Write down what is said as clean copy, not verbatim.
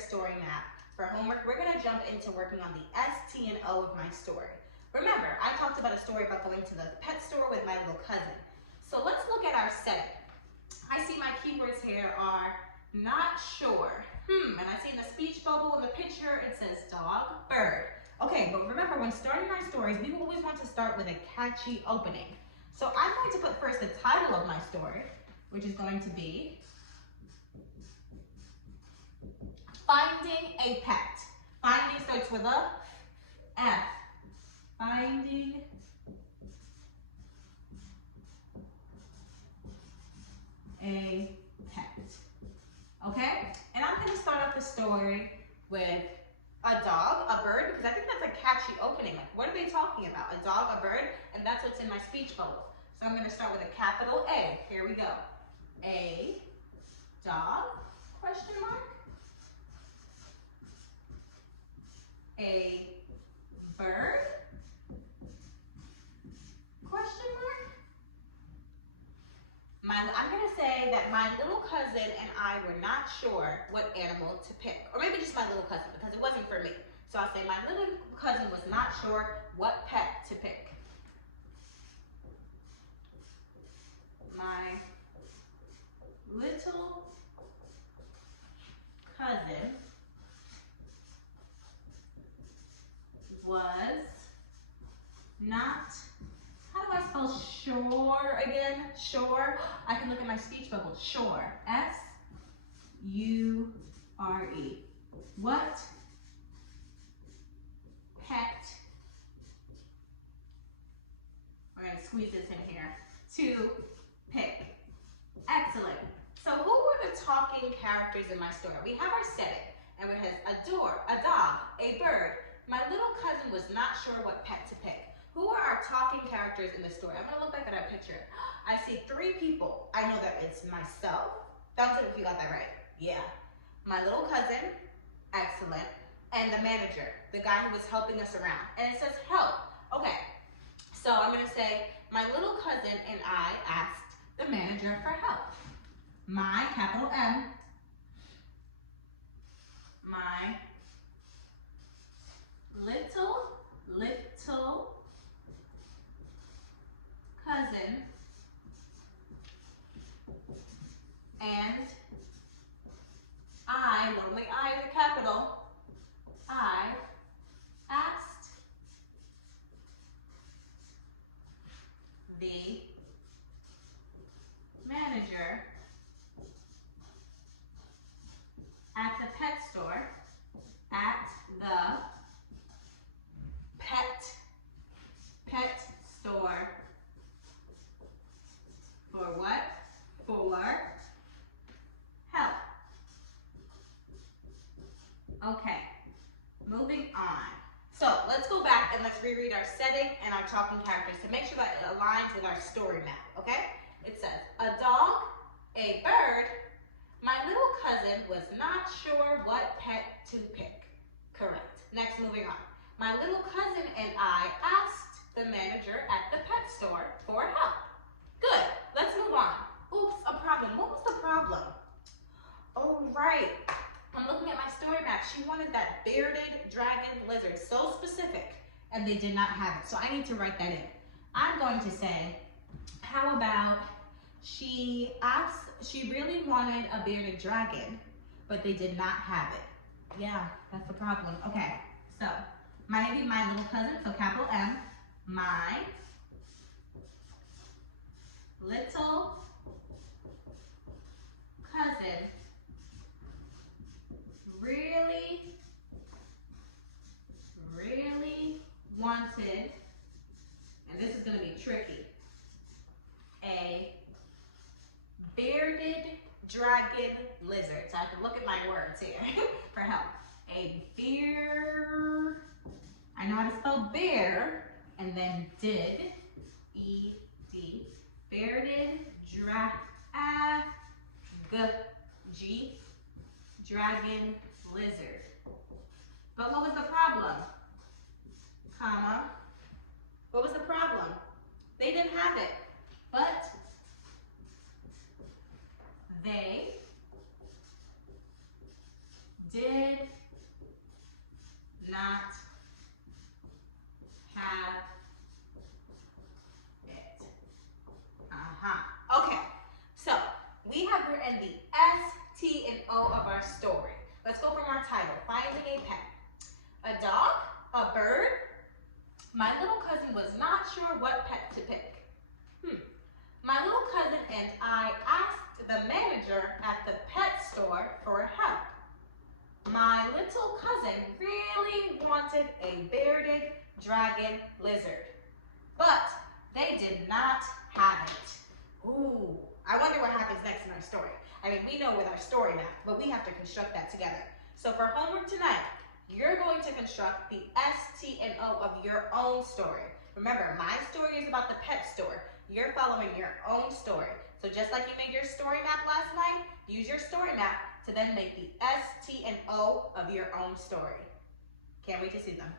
story map. For homework, we're going to jump into working on the S, T, and O of my story. Remember, I talked about a story about going to the pet store with my little cousin. So let's look at our setting. I see my keywords here are not sure. And I see in the speech bubble in the picture, it says dog, bird. Okay, but remember, when starting our stories, we always want to start with a catchy opening. So I'm going to put first the title of my story, which is going to be Finding a Pet. Finding starts with a F. Finding a pet. Okay? And I'm going to start off the story with a dog, a bird, because I think that's a catchy opening. Like, what are they talking about? A dog, a bird, and that's what's in my speech bubble. So I'm going to start with a capital A. Here we go. A dog, question mark. A bird, question mark. I'm going to say that my little cousin and I were not sure what animal to pick. Or maybe just my little cousin, because it wasn't for me. So I'll say my little cousin was not sure what pet to pick. My little cousin was not, how do I spell sure again? Sure. I can look at my speech bubble. Sure. S-U-R-E. What pet, we're going to squeeze this in here, to pick. Excellent. So who were the talking characters in my story? We have our setting, and it has a door, a dog, a bird. My little cousin was not sure what pet to pick. Who are our talking characters in the story? I'm going to look back at our picture. I see 3 people. I know that it's myself. Thumbs up if you got that right. Yeah. My little cousin, excellent, and the manager, the guy who was helping us around. And it says help. Okay. So I'm going to say my little cousin and I asked the manager for help. My, capital M, my little cousin and I, the only I is a capital, I asked the manager at the pet store, pet store, for what? For help. Okay, moving on. So let's go back and let's reread our setting and our talking characters to make sure that it aligns with our story map, okay? It says, a dog, a bird. My little cousin was not sure what pet to pick. Correct. Next, moving on. My little cousin and I asked the manager at the pet store for help. Good. Let's move on. Oops, a problem. What was the problem? Oh, right. I'm looking at my story map. She wanted that bearded dragon lizard, so specific, and they did not have it. So I need to write that in. I'm going to say, how about she really wanted a bearded dragon, but they did not have it. Yeah, that's the problem. Okay, so maybe my little cousin, so capital M, my little cousin really wanted, and this is going to be tricky, a bearded dragon lizard. So I have to look at my words here for help. A bear, I know how to spell bear, and then did, E-D, bearded dragon lizard. But what was the problem? Comma. What was the problem? They didn't have it, but they did not have it. Okay, so we have written the S, T, and O of our story. Let's go from our title, Finding a Pet. A dog, a bird. My little cousin was not sure what pet to pick. My little cousin and I asked the manager at the pet store for help. My little cousin really wanted a bearded dragon lizard, but they did not have it. Ooh, I wonder what happens next in our story. I mean, we know with our story map, but we have to construct that together. So for homework tonight, you're going to construct the S, T, and O of your own story. Remember, my story is about the pet store. You're following your own story. So just like you made your story map last night, use your story map to then make the S, T, and O of your own story. Can't wait to see them.